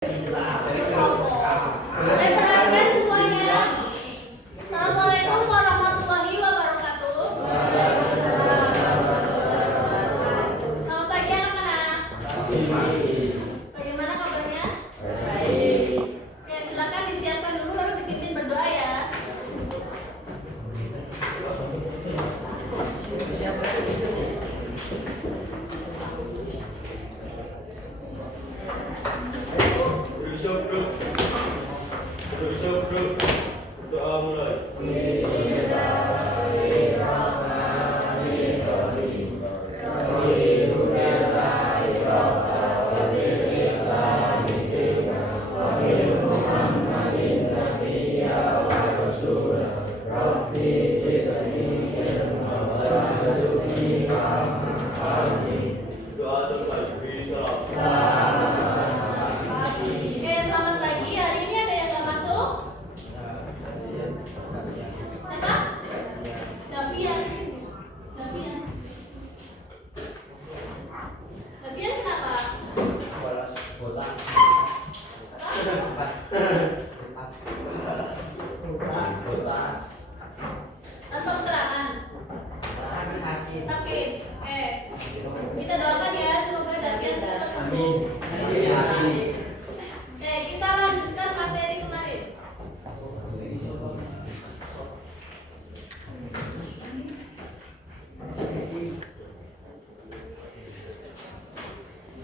Perhatikan semuanya. Assalamualaikum warahmatullahi wabarakatuh. Selamat pagi anak-anak. Bagaimana kabarnya? Baik. Oke, silakan disiapkan dulu lalu dipimpin berdoa ya. Doa mulai. Doa selesai. Oke, selamat pagi. Hari ini ada yang nggak masuk? Apa? Davian. Davian kenapa? Tanpa keterangan. Sakit. Kita doakan ya semoga Davian cepat sembuh. Oke, kita lanjutkan materi kemarin.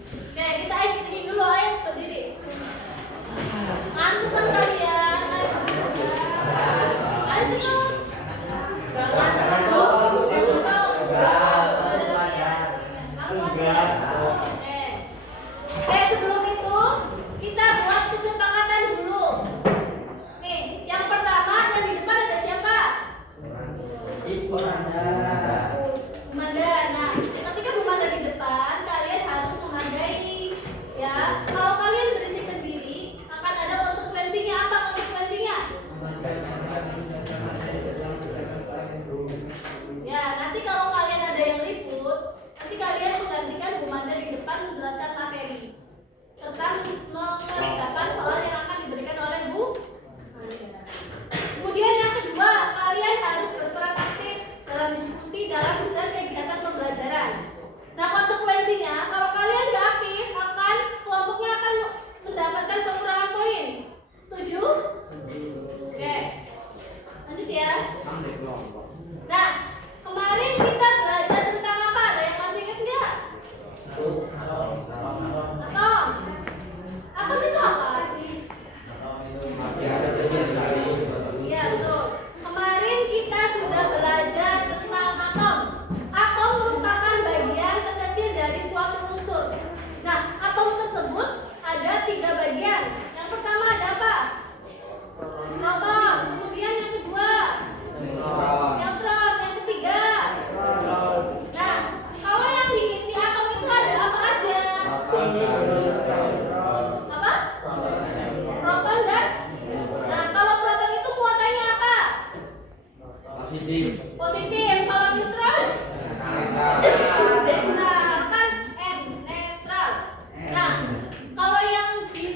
Oke, kita ice cream dulu, ayo berdiri. Antuk kan kalian, ayo berdiri. Ayo cepet. Oke, sebelum itu kita buat kesepakatan dulu. Nih, yang pertama yang di depan ada siapa? Bumanda. Nah, ketika Bumanda di depan, kalian harus menghargai, ya. Kalau kalian berisik sendiri, akan ada konsekuensinya. Apa konsekuensinya? Ya, nanti kalau kalian ada yang ribut, nanti kalian menggantikan Bumanda di depan menjelaskan materi serta mengerjakan soal yang akan diberikan oleh Bu. Kemudian yang kedua, kalian harus berperan aktif dalam diskusi dalam dan kegiatan pembelajaran. Nah, konsekuensinya kalau kalian nggak aktif, kelompoknya akan mendapatkan pengurangan poin. Setuju? Oke, lanjut ya. Nah, kemarin kita belajar tentang apa? Ada yang masih ingat nggak? Atom itu apa? Ya, betul. Kemarin kita sudah belajar tentang atom. Atom merupakan bagian terkecil dari suatu unsur. Nah, atom tersebut ada 3 bagian. Yang pertama ada apa? Proton. Kemudian yang kedua, neutron. Yang ketiga. Nah, kalau yang di atom itu ada apa aja? Apa? Proton dan? Nah, kalau proton itu muatannya apa? Positif. Kalau neutron? Netral kan? Netral. Nah, kalau yang di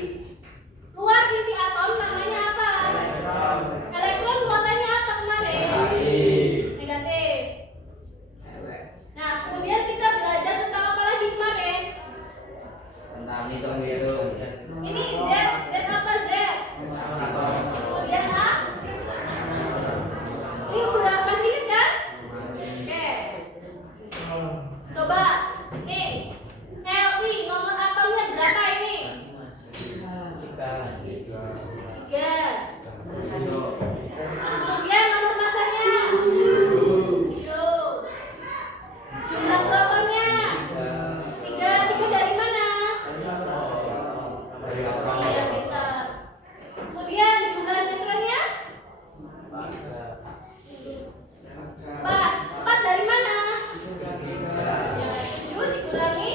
luar inti atom namanya apa? Elektron muatannya apa kemarin? Negatif. Nah, kemudian kita belajar tentang apa lagi kemarin? Ini Z apa Z? Kemudian A. Ini udah masih ingat kan? Oke. Coba nih, Li nomor atomnya berapa ini? 3. Kemudian nomor masanya 7. Jumlah protonnya 3. 3 dari mana? Iya, bisa. Kemudian jumlah neutronnya 4. 4 dari mana? Ya, 7 dikurangi.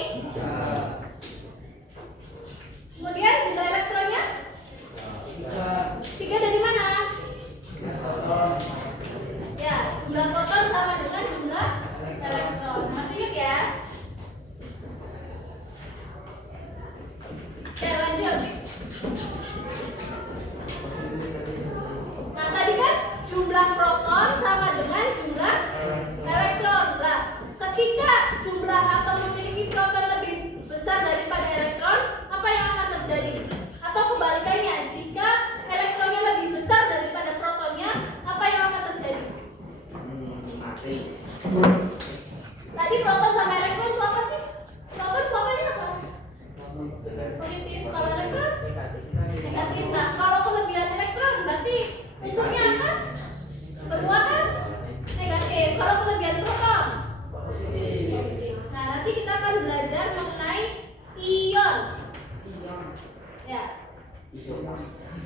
Kemudian jumlah elektronnya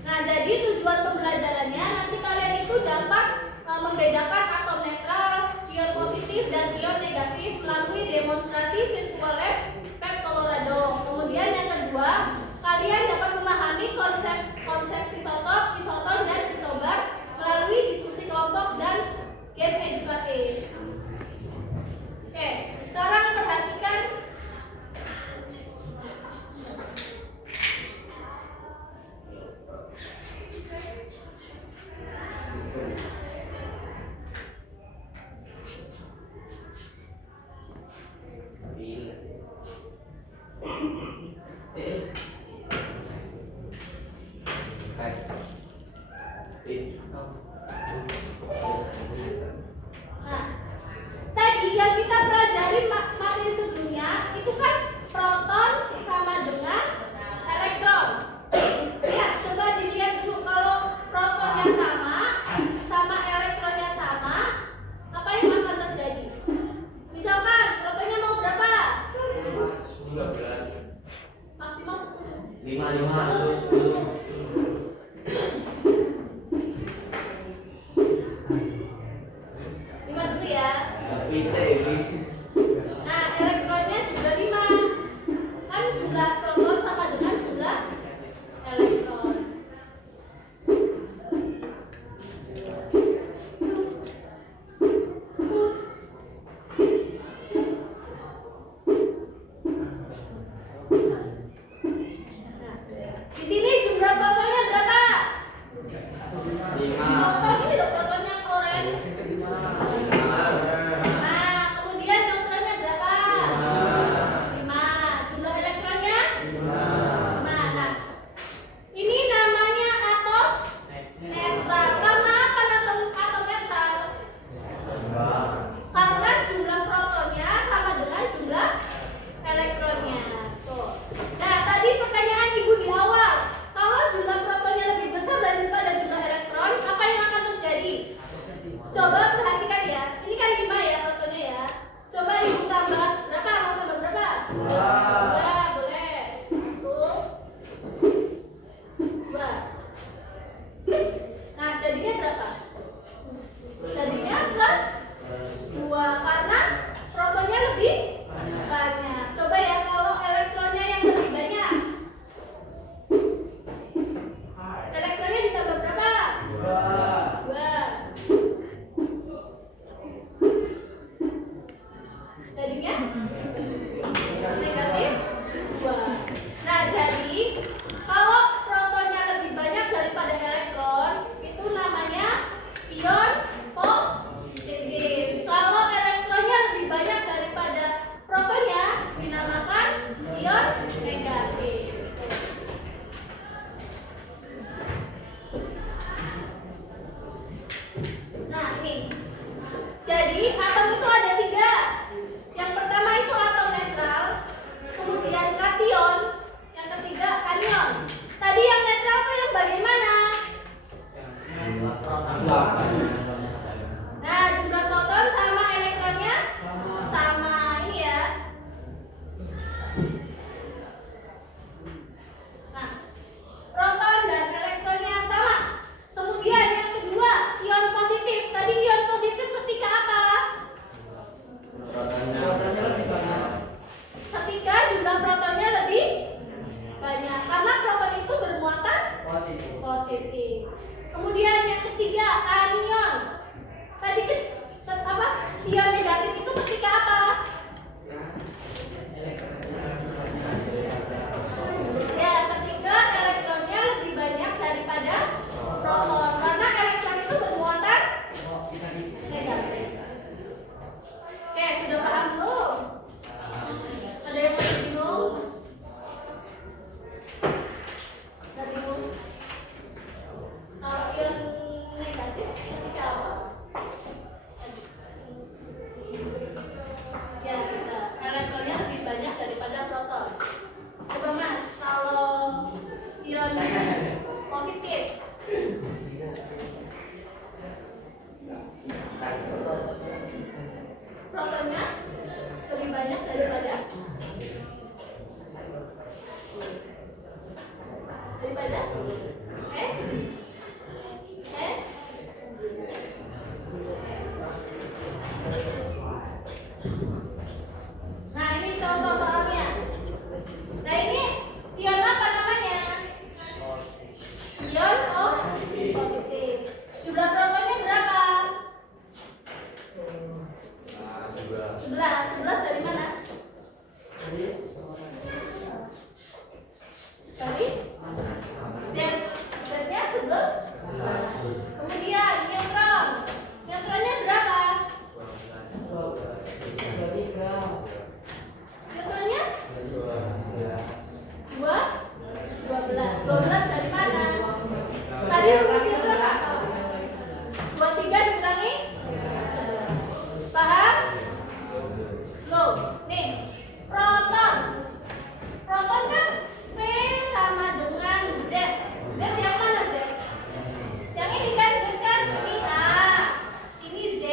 Nah, jadi tujuan pembelajarannya nanti kalian itu dapat membedakan atom netral, ion positif dan ion negatif melalui demonstrasi virtual lab Colorado. Kemudian yang kedua, kalian dapat memahami konsep isotop, isoton dan isobar melalui diskusi kelompok dan game edukatif. Oke, sekarang perhatikan tadi yang kita pelajari materi sebelumnya itu kan proton sama dengan elektron. Ya, coba dilihat dulu kalau protonnya sama elektronnya sama, apa yang akan terjadi? Misalkan protonnya mau berapa? 19. Maksimal 5 5 dulu ya. ini. Nah, elektronnya juga 5. Kan jumlah proton sama dengan jumlah elektron. Nah, di sini jumlah protonnya berapa? 5. Proton ini loh, protonnya oranye. Nah, kemudian neutronnya berapa? 5. Jumlah elektronnya? 5. Nah, ini namanya atom netral. Karena apa atom netral? Karena jumlah protonnya sama dengan jumlah elektronnya. Tuh. Nah, tadi pertanyaan ibu di awal, kalau jumlah protonnya lebih besar daripada jumlah elektron, apa yang akan terjadi? Coba perhatikan ya. Ini kan 5 ya protonnya ya. Coba ibu tambah berapa? Mau tambah berapa? 2. Boleh. 2. Nah, jadinya berapa? Jadinya plus 2 karena protonnya lebih banyak. Coba ya kalau elektronnya yang lebih banyak. Elektronnya ditambah berapa? 2. Jadinya negatif 2. Nah, jadi kalau protonnya lebih banyak daripada elektron, itu namanya ion positif. Kalau elektronnya lebih banyak daripada protonnya, dinamakan ion negatif. Nah, ini. Jadi atom itu ada 3. Yang pertama itu atom netral, kemudian kation, yang ketiga anion. Tadi yang netral itu yang bagaimana? Nah, jumlah proton sama elektronnya sama. Ini ya. Nah, proton dan elektronnya sama. Kemudian yang kedua, ion positif. Tadi ion positif ketika apa? Ketika jumlah protonnya lebih banyak. Karena proton itu bermuatan positif. Kemudian yang ketiga, anion. Tadi apa? Ion negatif itu ketika apa? Ya, ketika elektronnya lebih banyak daripada proton. Karena elektron itu bermuatan negatif. Oke, sudah paham belum? Ada yang masih bingung? Nggak bingung? Kalau ion negatif ketika apa? Coba dah. Nah, ini contoh soalnya. Nah, ini ion apa namanya? Ion positif. Jumlah protonnya berapa? 11. 11 dari mana? Dari Z. Z-nya 11. Kemudian neutron. Neutronnya berapa? Neutronnya 12. 12 dari mana? Tadi rumus neutron apa? 23 dikurangi 11. Paham? Loh, nih, proton. Proton kan P sama dengan Z. Z yang mana Z? Yang ini kan Z kan? Ini A. Ini Z.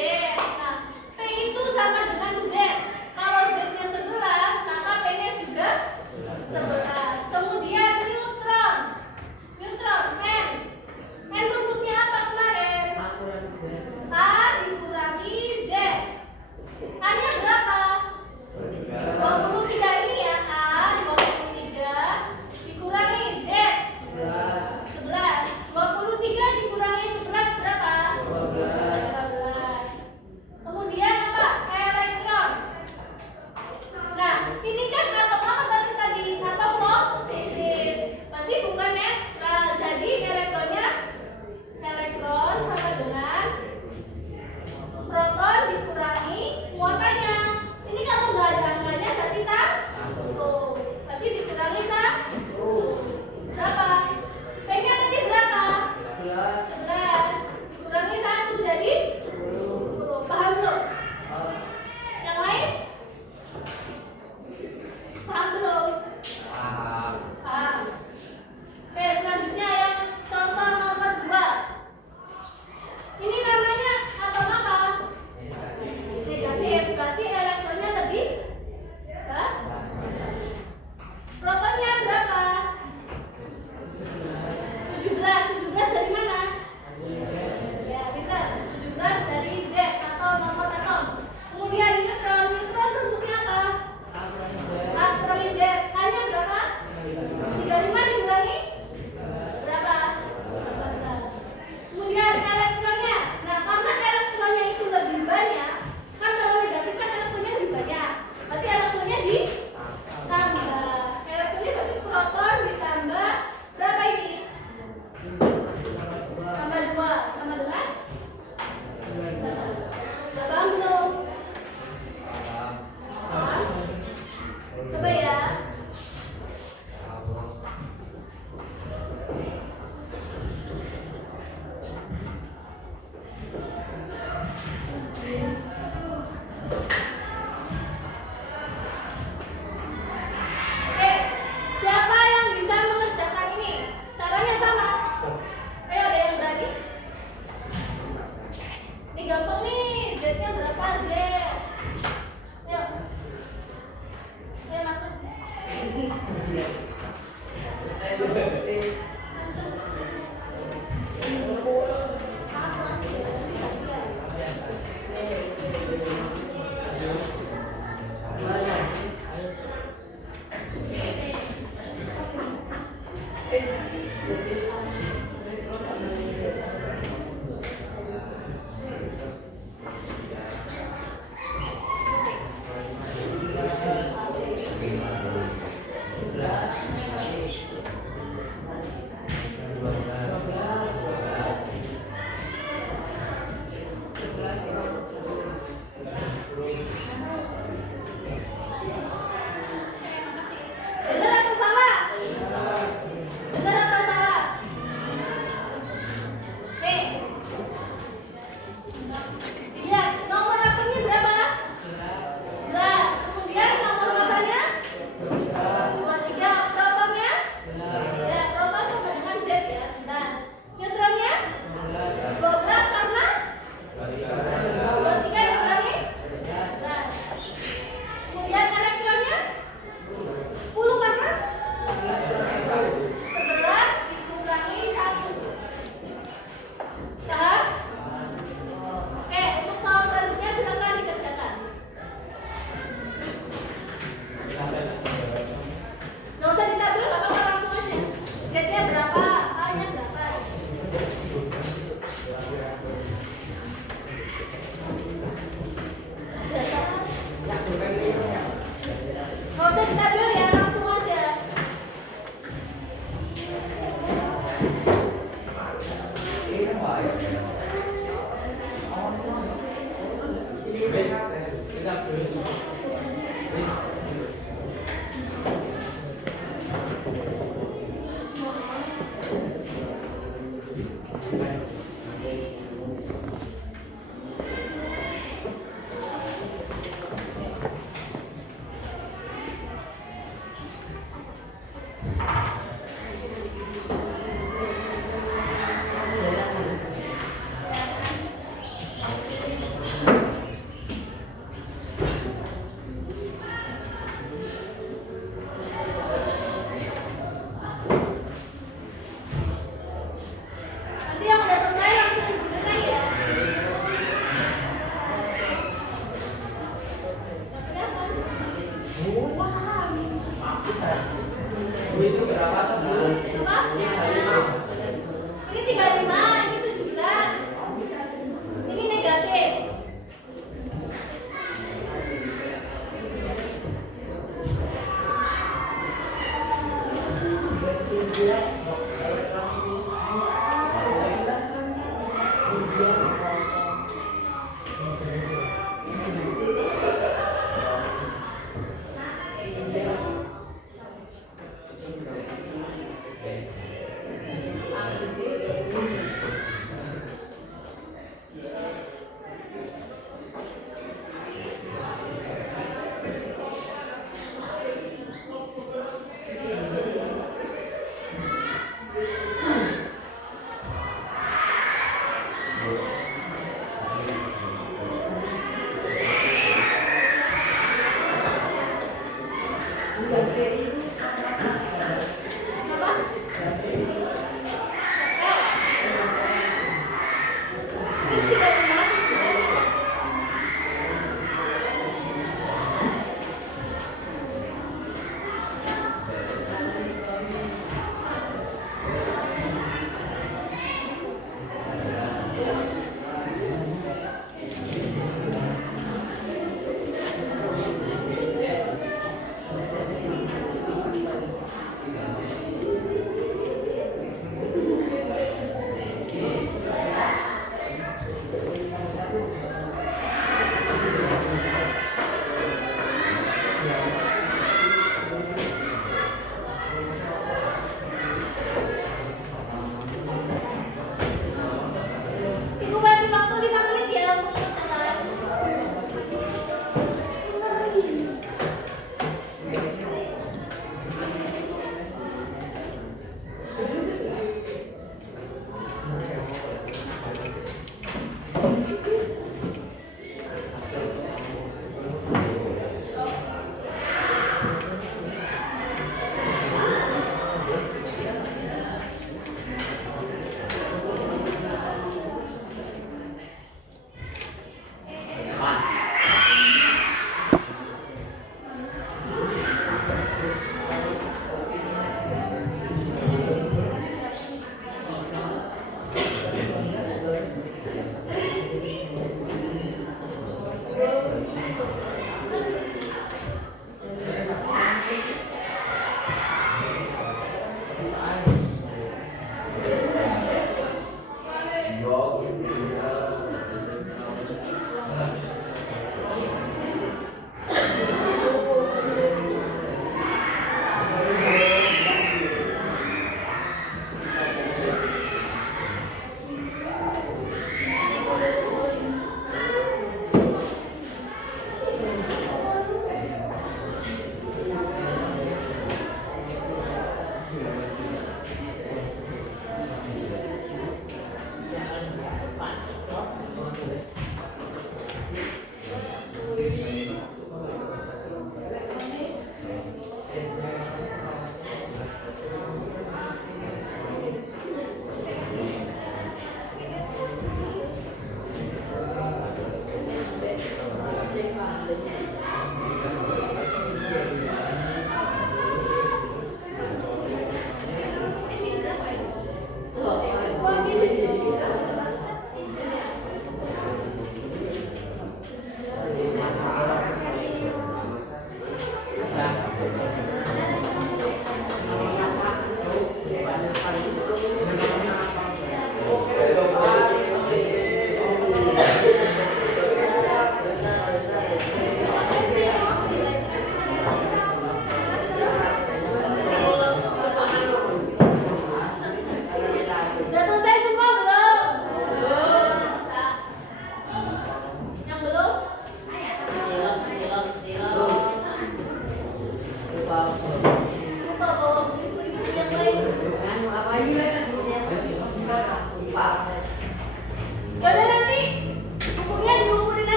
Nah, P itu sama dengan Z. Kalau Z-nya 11, maka P-nya juga 11. Kemudian neutron. Neutron N. N rumusnya apa kemarin? A dikurangi Z. A-nya berapa? 23 ini ya. A 23 dikurangi Z 11. 23 dikurangi 11 berapa? 12. Kemudian apa? Elektron. Nah, ini kan atom apa tadi? Atom positif. Berarti bukan netral. Jadi elektron sama dengan proton dikurangi muatannya. Ini kalau nggak ada angkanya berarti 1. Berarti dikurangi 1. Berapa? P-nya tadi berapa? 11. Dikurangi 1 jadi 10. Paham belum? Yang lain? Paham belum? Paham. Oke, selanjutnya yang contoh nomor 2. Ini namanya atom apa? Negatif. Berarti elektronnya lebih protonnya berapa? 17. 17 dari mana? Ya, benar. 17 dari Z atau nomor atom. Kemudian neutron. Neutron rumusnya apa? A kurangi Z. A-nya berapa? 35 dikurangi berapa? 14. Kemudian elektronnya. Nah, karena elektronnya itu lebih banyak, kan kalau negatif kan elektronnya lebih banyak. Berarti elektronnya ditambah. Elektronnya berarti proton ditambah berapa ini? Tambah 2. Sama dengan? Paham belum? Paham? Coba ya. Oke, siapa yang bisa mengerjakan ini? Caranya sama. Ayo, ada yang berani? Ini gampang nih. Z-nya berapa Z? Ayo. Ayo masuk. Benar atau salah? Benar atau salah? Oke. Lihat, nomor atomnya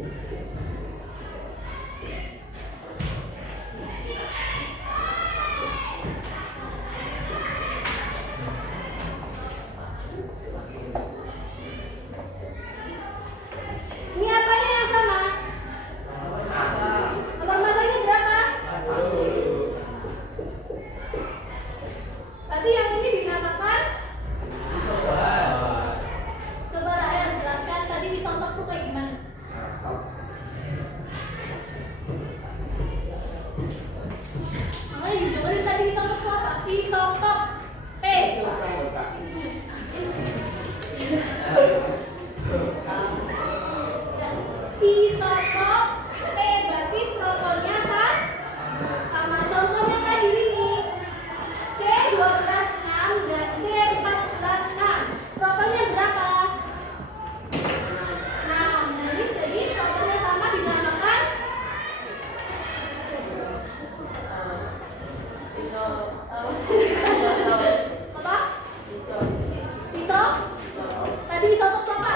Ini apanya yang sama? Nomor masanya berapa? Tadi yang ini dinamakan? Coba Ryan jelaskan tadi disontok tuh kayak gimana? Makanya didengerin tadi disontok tuh apa? Disontok. Isotop P berarti protonnya sama. Contohnya tadi ini C12 6 dan C14 6. Protonnya berapa? 6. Jadi protonnya sama dinamakan apa? Iso? Tadi isotop itu apa?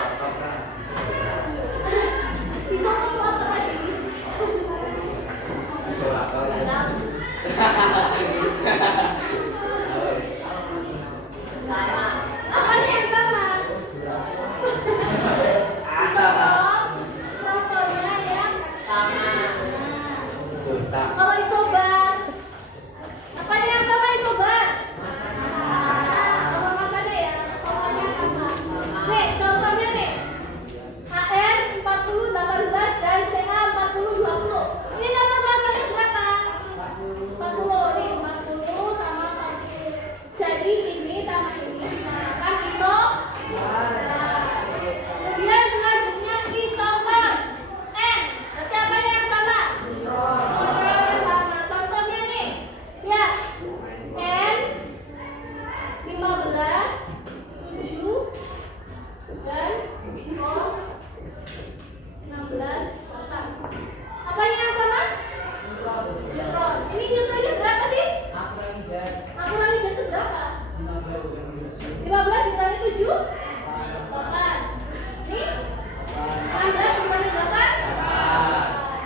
Isotop itu apa tadi? Apanya yang sama? Isotop, protonnya yang sama. Kalau isobar, apanya yang sama isobar? Nomor masanya ya, semuanya sama. Nih, contohnya nih. HN 4018 dan CH 4020. Ini nomor masanya berapa? 40. Nih, 40 sama 40. Jadi ini sama ini dinamakan isobar. Kemudian selanjutnya isomer. N. Berarti apanya yang sama? Yang sama. Contohnya nih. Lihat. N 15 7 dan O 16 8. Apanya yang sama? Neutron. Ini neutronnya berapa sih? Akuransi Z itu berapa? 15 dikurangi 7 8. Ini 16 dikurangi 8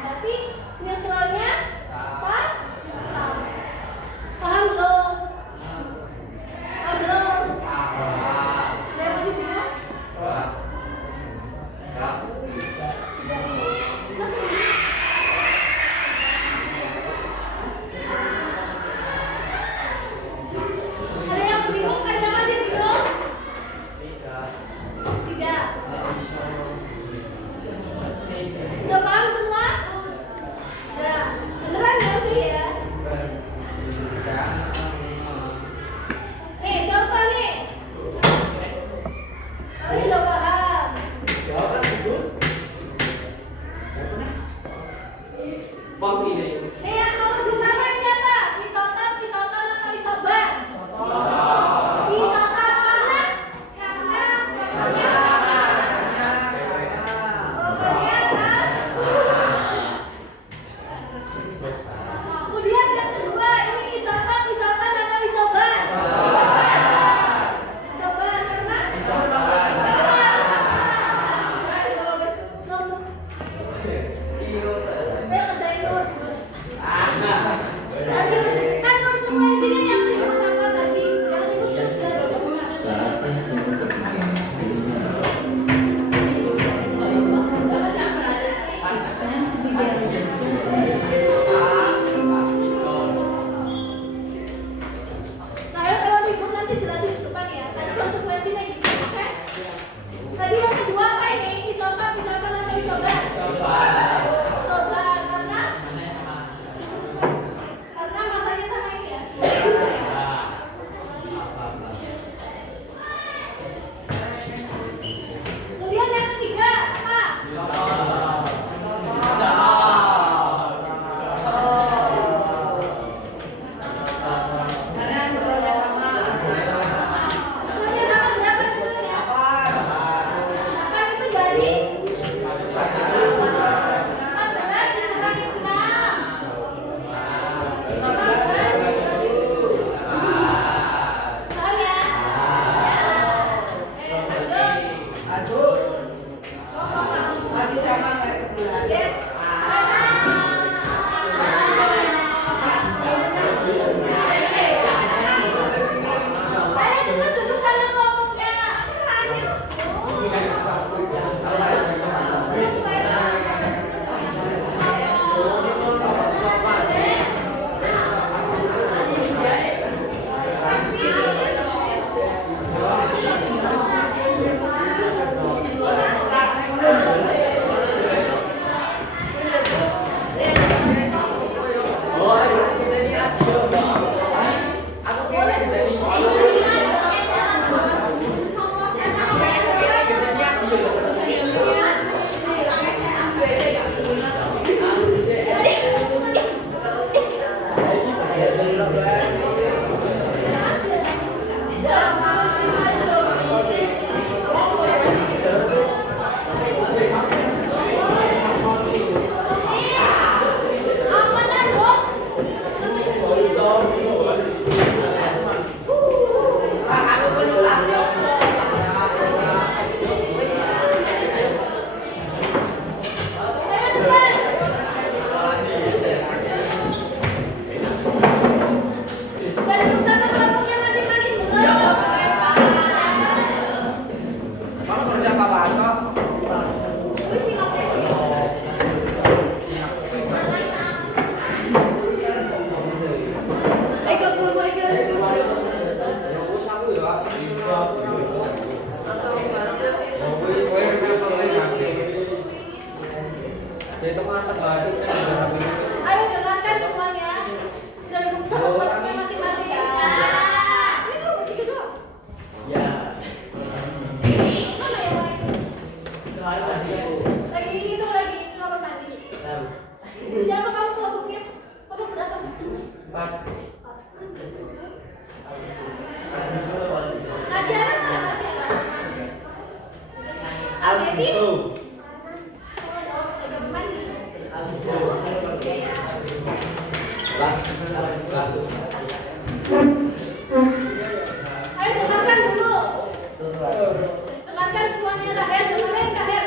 berarti neutronnya sama. Paham belum? Paham belum? Saya masih bingung. Ada yang bingung? Ada yang masih bingung? Tidak. Udah paham semua? Udah. Beneran nanti ya? Nih, contoh nih. Oh, ini udah paham. Nih, yang nomor pertama ini apa? Isotop, isoton, atau isobar? Isotop karena protonnya sama. Kemudian yang kedua, ini isotop, isoton, atau isobar? Isobar karena Ayo kerjain dulu. Tadi kan konsekuensinya yang ribut apa tadi? Yang ribut kan sudah Nah, kalau ribut nanti jelasin di depan ya. Tadi konsekuensinya gitu, oke? Tadi yang kedua apa ini? Isotop, isoton, atau isobar? Isobar karena masanya sama ini ya. Kemudian yang ketiga apa? Neutronnya sama berapa sebenarnya? Kan itu dari Ayo dengarkan semuanya. Dan sama kelompoknya masing-masing ya. Ini cuma bertiga doang. Mana yang lain? Lagi itu lagi kamar mandi. Siapa kamu kelompoknya? Kamu berapa? 4. Nasyara mana Nasyara? Aljetin? Ayo dengarkan dulu. Dengarkan semuanya Rahel, dengerin Rahel.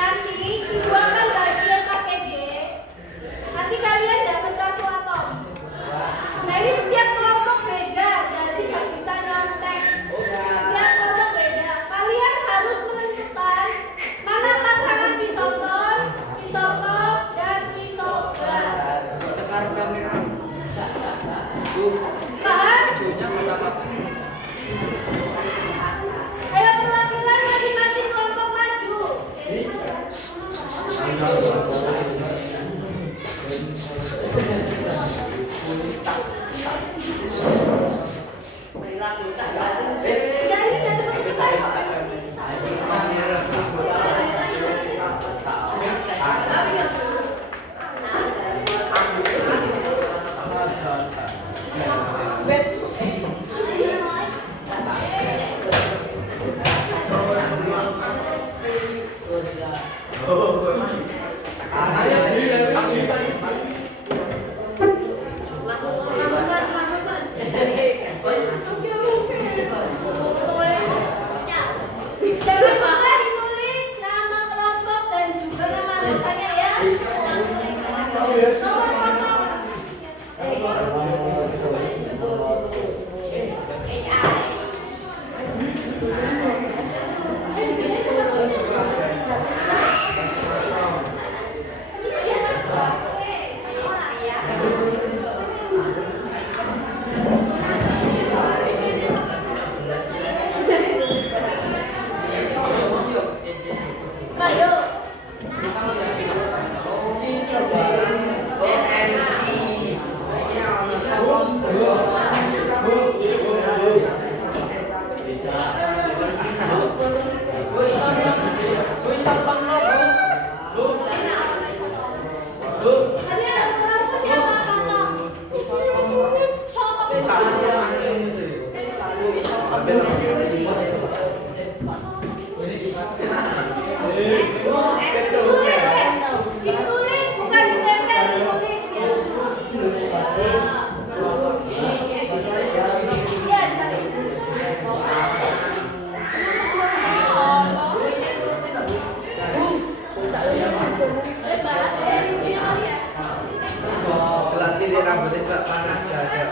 Nanti ibu akan bagian KPD. Nanti kalian dapat kartu atom. Jadi setiap kelompok beda, jadi nggak bisa nyontek. Setiap kelompok beda. Kalian harus menentukan mana pasangan pisauton, pisauton, dan pisaubar. Paham? Ayo perwakilan masing-masing kelompok maju. Jadi nggak cuma kita jangan lupa ditulis nama kelompok dan juga nama anggotanya ya. Nomor kelompok. Ayo. Ditulis bukan ditempel, ditulis ya. Iya, Selasi di rambutnya sudah panas, gak ada.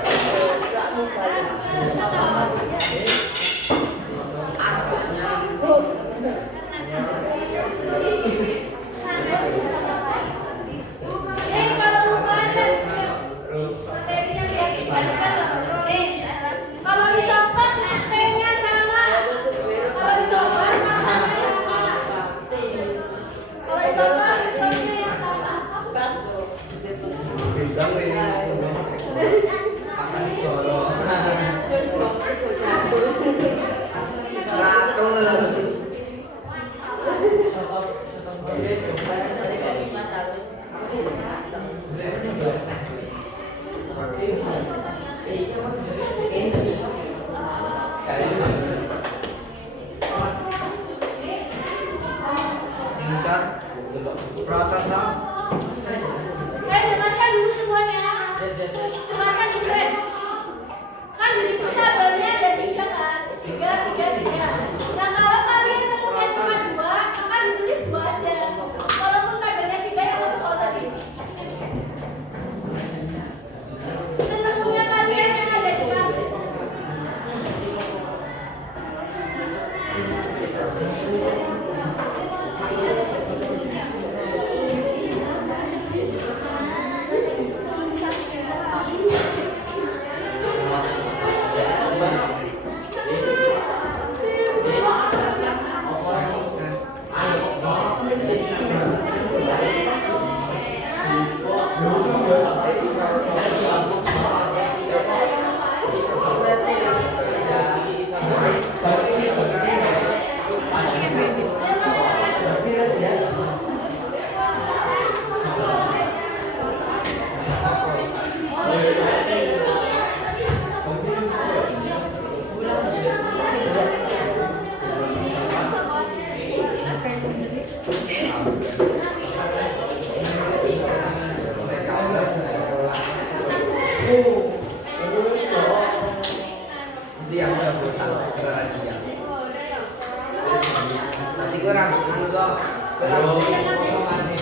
Nanti gue rambut anu kok. Gue rambut potongan nih.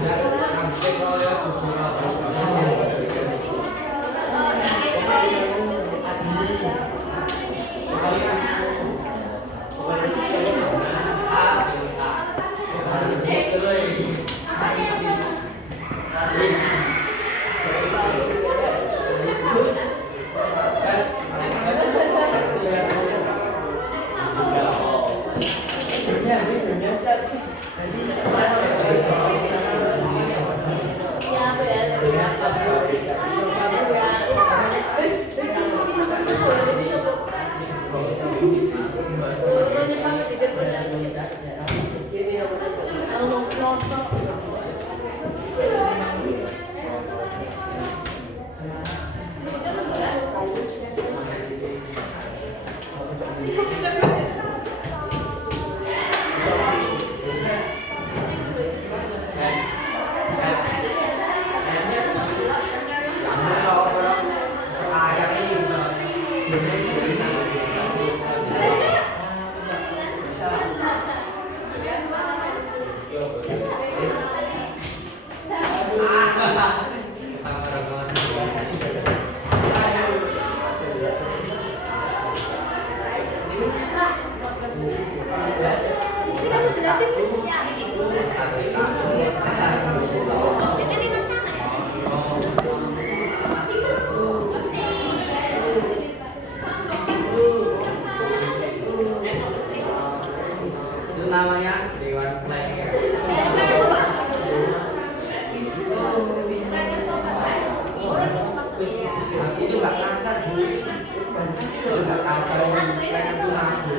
Rambutnya kalau ya namanya Dewan Player. Itu nggak kasar, itu nggak kasar, pengen tuh mampu.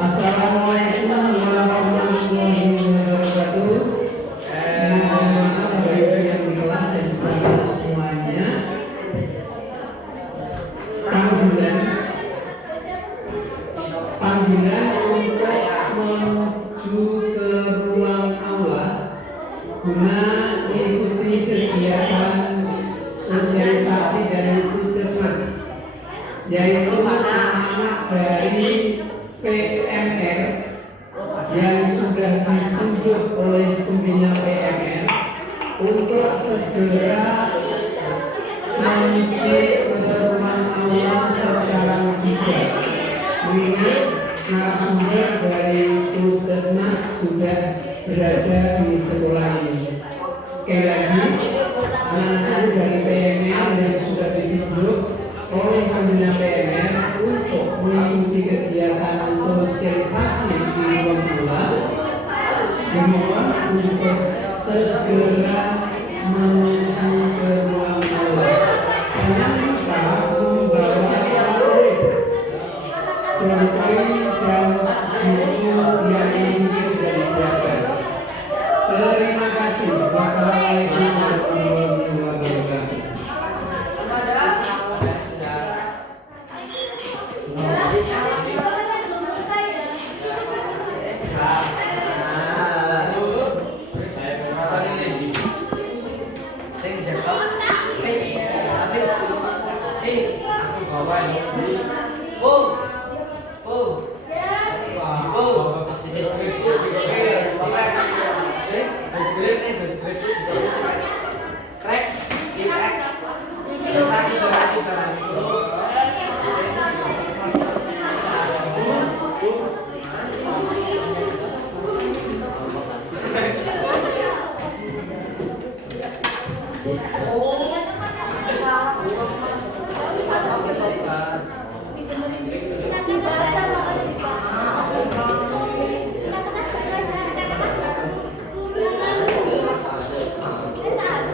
Assalamualaikum warahmatullahi wabarakatuh. sudah ditunjuk oleh pembina PMN untuk segera mengisi pedoman aula secara digital. Mengingat narasumber dari Puskesmas sudah berada di sekolah ini. Sekali lagi, anak-anak dari PMN yang sudah ditunjuk oleh pembina PMN untuk mengikuti kegiatan sosialisasi di ruang aula dimohon untuk segera menuju ke ruang aula. Jangan lupa membawa tulis, pulpen dan buku yang mungkin sudah disiapkan. Terima kasih. Wassalamualaikum warahmatullahi wabarakatuh.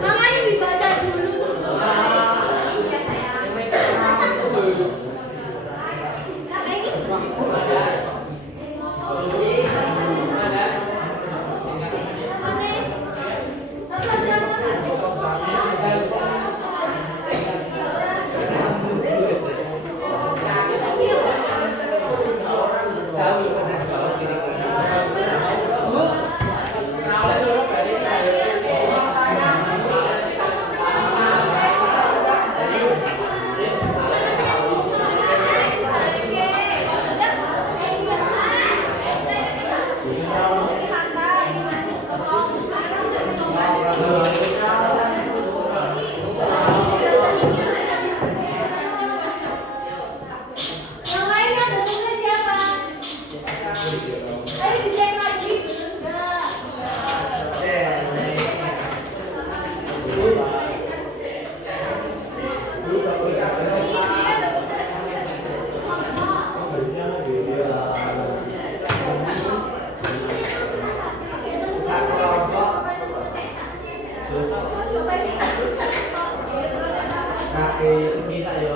Makanya dibaca dulu sebelum iya sayang. Yang lainnya bentuknya siapa? Ayo dicek lagi. Kita yo.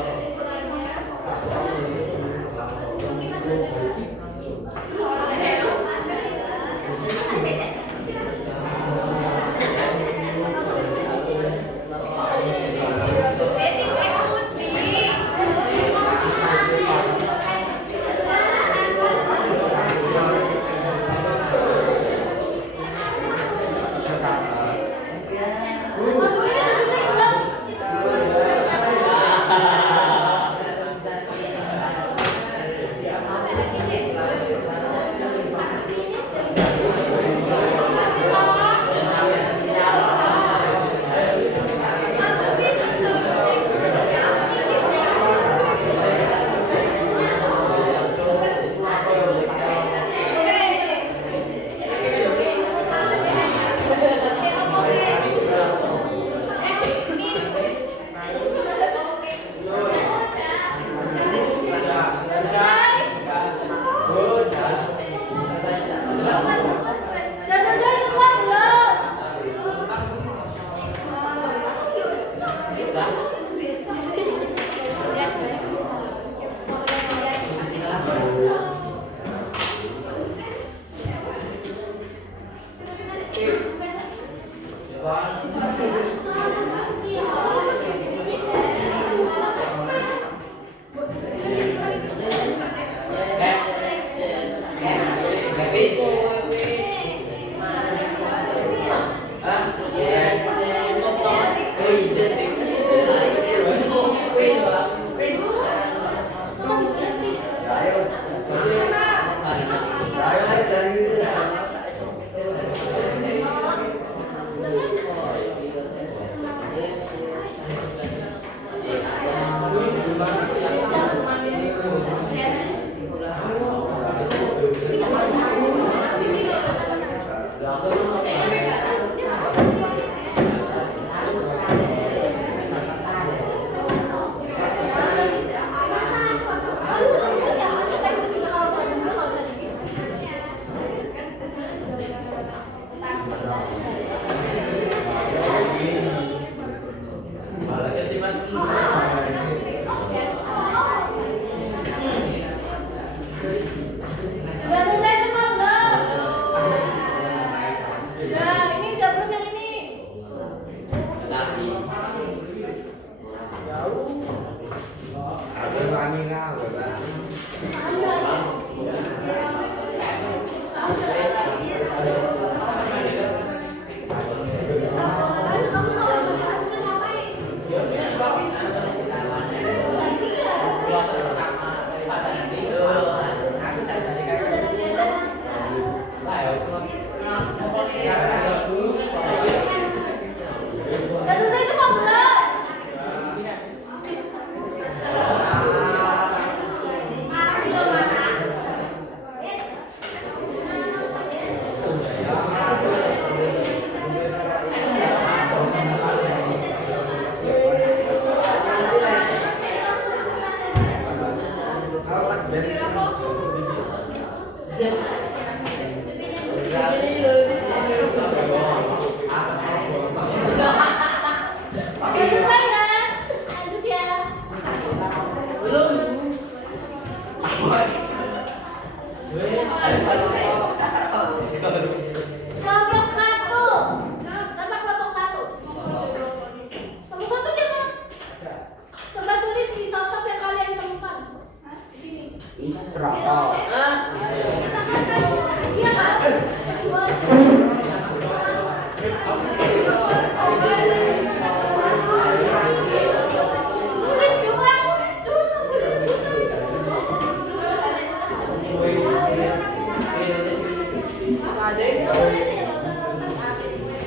Nggak boleh sih, nggak usah alasan.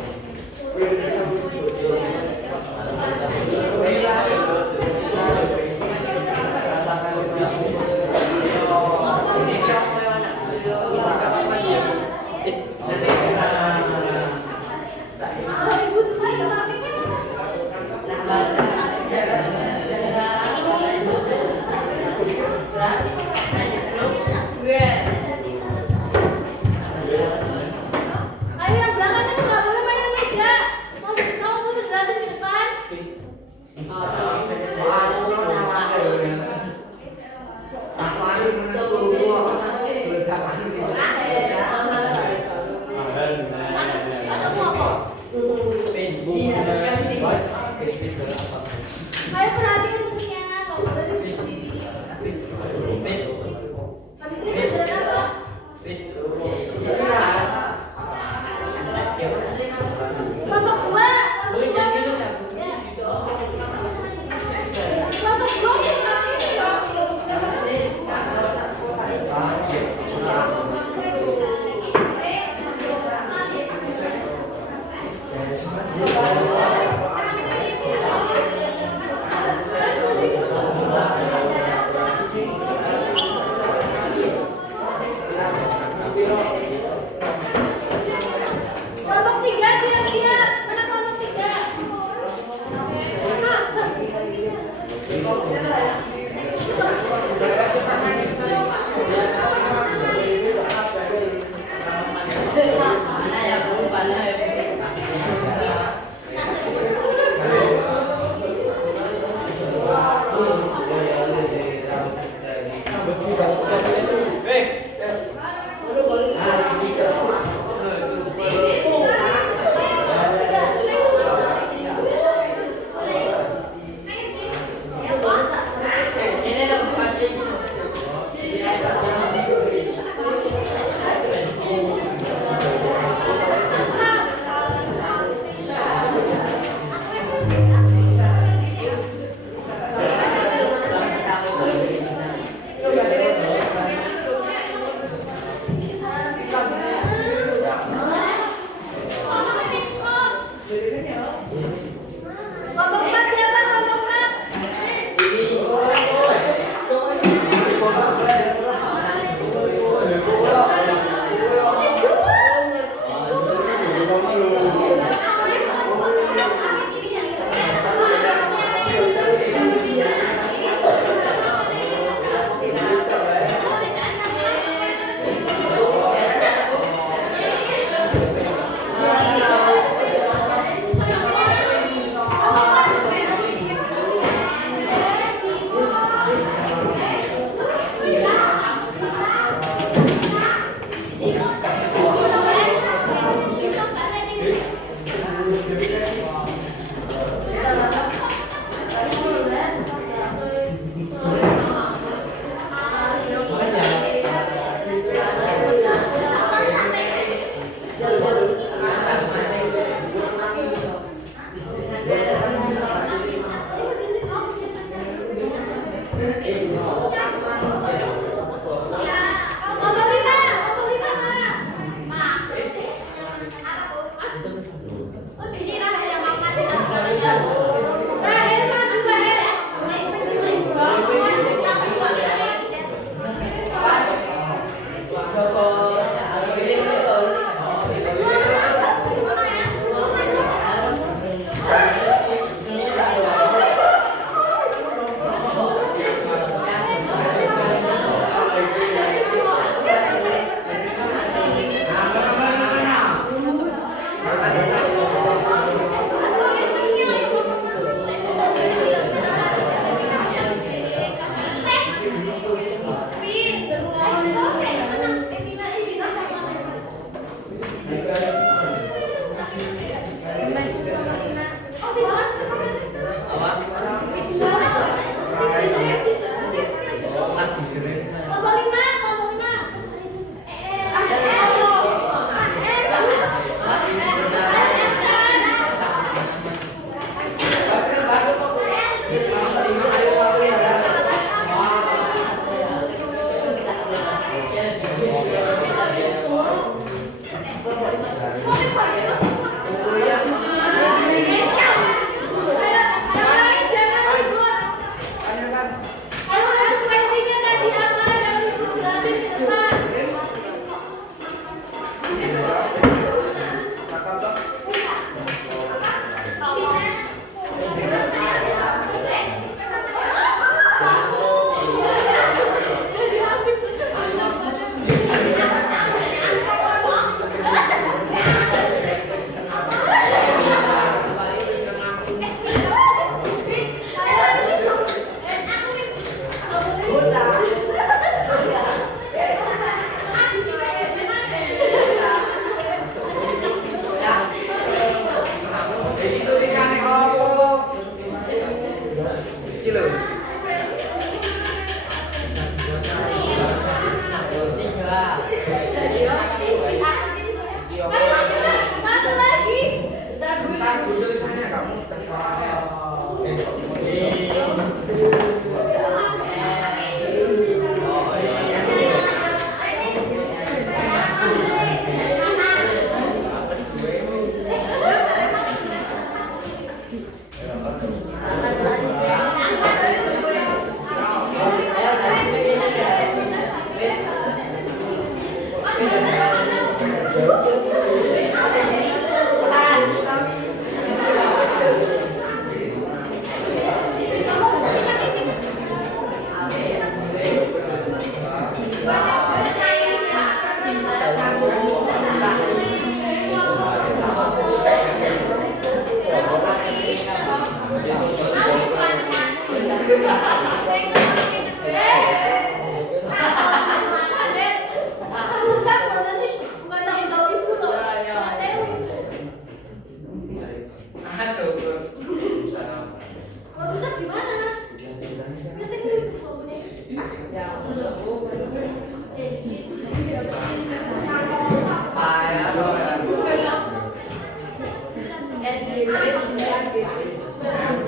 Oh, ibu tuh ayo rapiknya mana?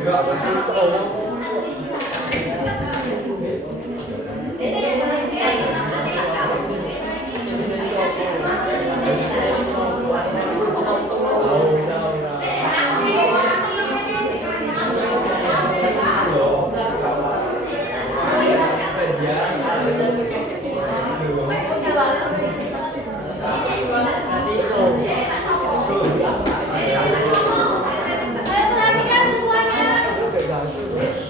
Saya perhatikan semuanya.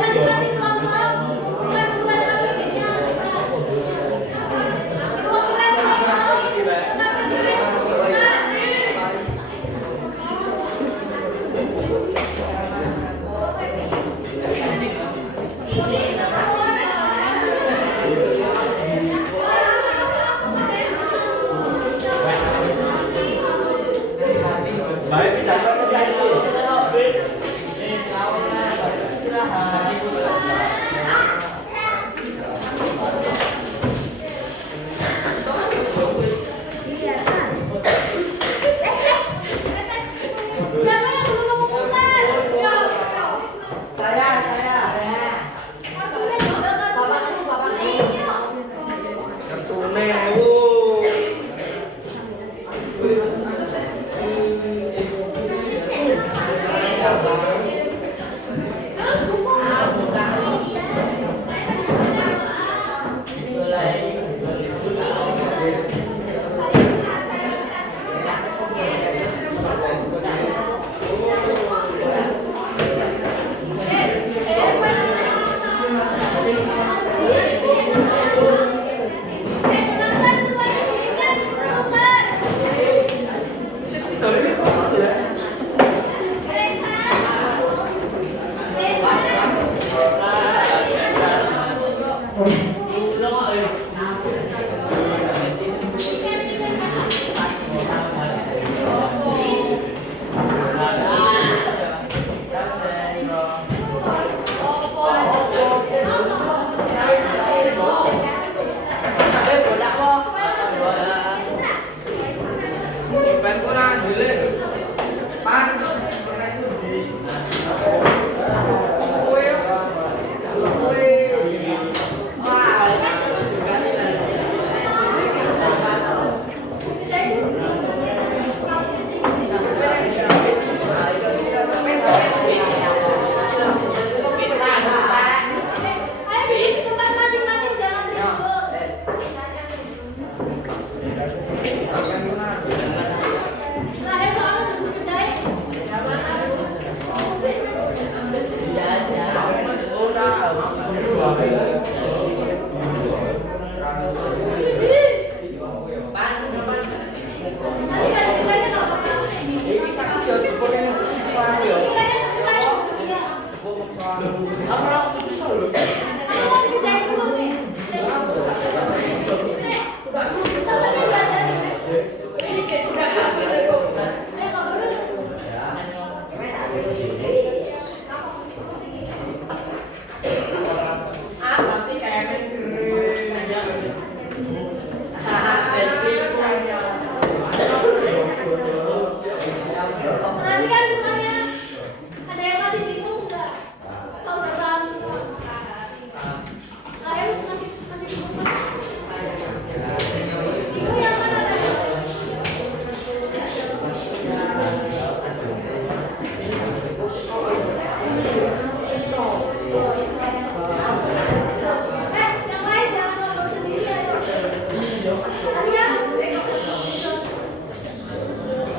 Masing-masing kelompok bulan aplikasinya. Bulan Baik, bicara ke sini. Siapa yang belum mengumpulkan? Saya. Waktunya juga kan. Kartune, Ayo di tempat masing-masing, jangan ribut. Nah, soalnya udah kerjain. Nanti kan nilainya nggak apa-apa. Nilainya ya. Kamu mau dikerjain dulu nih. Temennya diajarin. Ayo, nggak boleh. Perhatikan semuanya. Ada yang masih bingung nggak? Kalau nggak paham semua. Kalian masih bingung nggak? Bingung yang mana tadi? Yang lain jangan ngobrol sendiri ayo. Kalian?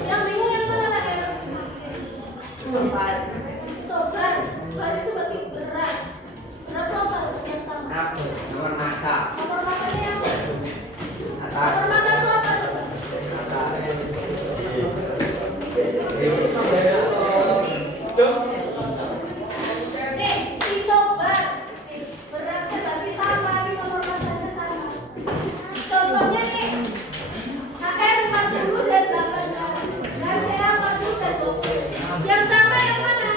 Yang bingung yang mana tadi? Sobat. Sobat itu berarti berat. Berat itu apa? Yang sama. Nomor makannya apa? Nomor makan itu apa? Nih, si sobat. Beratnya berarti sama, di nomor makannya sama. Contohnya nih. KR 40 dan 18. Dan CA 40 dan 20. Yang sama yang mana?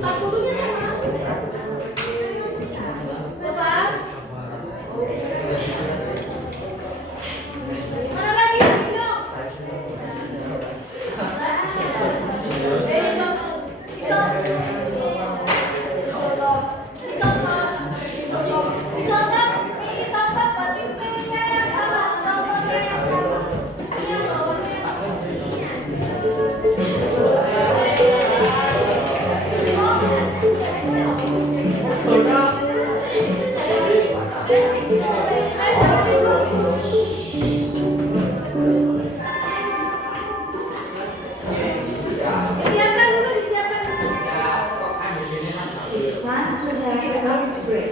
40-nya sama. Coba Disiapkan dulu, disiapkan dulu. Ya, kok kan di sini kan It's time to have your house break.